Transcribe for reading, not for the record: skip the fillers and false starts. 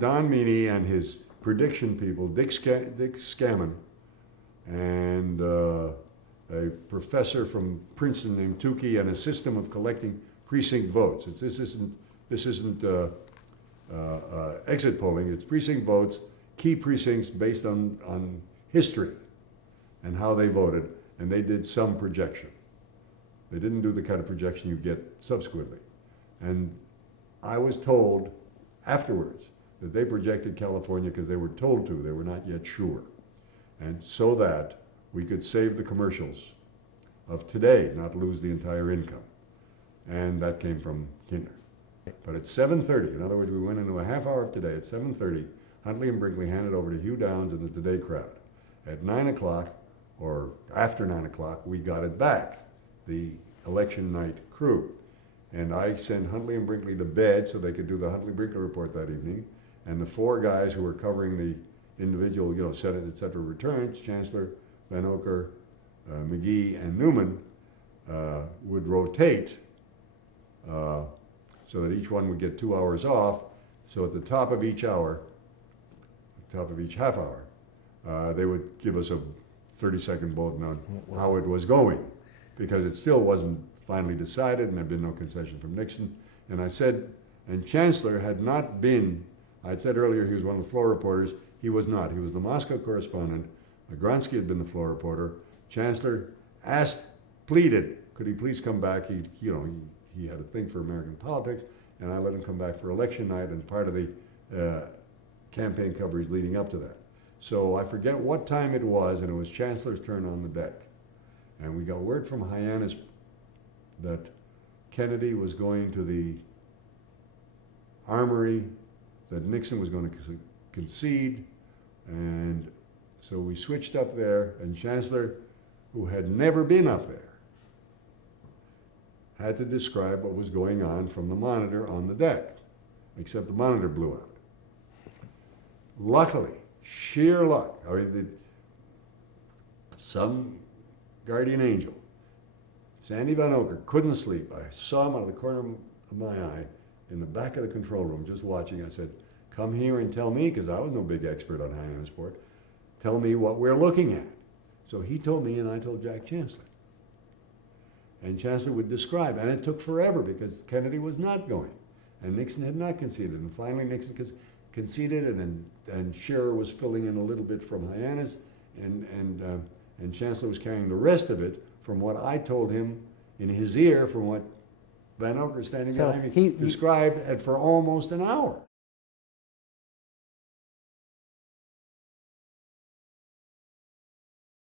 Don Meany and his prediction people, Dick Scammon, and a professor from Princeton named Tukey, and a system of collecting precinct votes. This isn't exit polling. It's precinct votes, key precincts based on history and how they voted, and they did some projection. They didn't do the kind of projection you get subsequently. And I was told afterwards that they projected California because they were told to, they were not yet sure. And so that we could save the commercials of today, not lose the entire income. And that came from Kinder. But at 7:30, in other words, we went into a half hour of today. At 7:30, Huntley and Brinkley handed over to Hugh Downs and the Today crowd. At 9 o'clock, or after 9 o'clock, we got it back, the election night crew. And I sent Huntley and Brinkley to bed so they could do the Huntley-Brinkley report that evening. And the four guys who were covering the individual, Senate, et cetera, returns, Chancellor, Van Oker, McGee, and Newman, would rotate so that each one would get 2 hours off. So at the top of each hour, top of each half hour, they would give us a 30-second bulletin on how it was going, because it still wasn't finally decided and there'd been no concession from Nixon. And I said, and Chancellor had not been, I'd said earlier he was one of the floor reporters. He was not. He was the Moscow correspondent. Gronsky had been the floor reporter. Chancellor pleaded, could he please come back? He had a thing for American politics, and I let him come back for election night and part of the campaign coverage leading up to that. So I forget what time it was, and it was Chancellor's turn on the deck. And we got word from Hyannis that Kennedy was going to the Armory, that Nixon was going to concede, and so we switched up there, and Chancellor, who had never been up there, had to describe what was going on from the monitor on the deck, except the monitor blew out. Luckily, sheer luck, some guardian angel, Sandy Van Oker, couldn't sleep. I saw him out of the corner of my eye in the back of the control room just watching. I said, come here and tell me, because I was no big expert on Hyannisport, tell me what we're looking at. So he told me, and I told Jack Chancellor. And Chancellor would describe, and it took forever because Kennedy was not going, and Nixon had not conceded. And finally Nixon conceded, and Scherer was filling in a little bit from Hyannis, and Chancellor was carrying the rest of it from what I told him in his ear, from what Van Oker standing behind me described, and for almost an hour.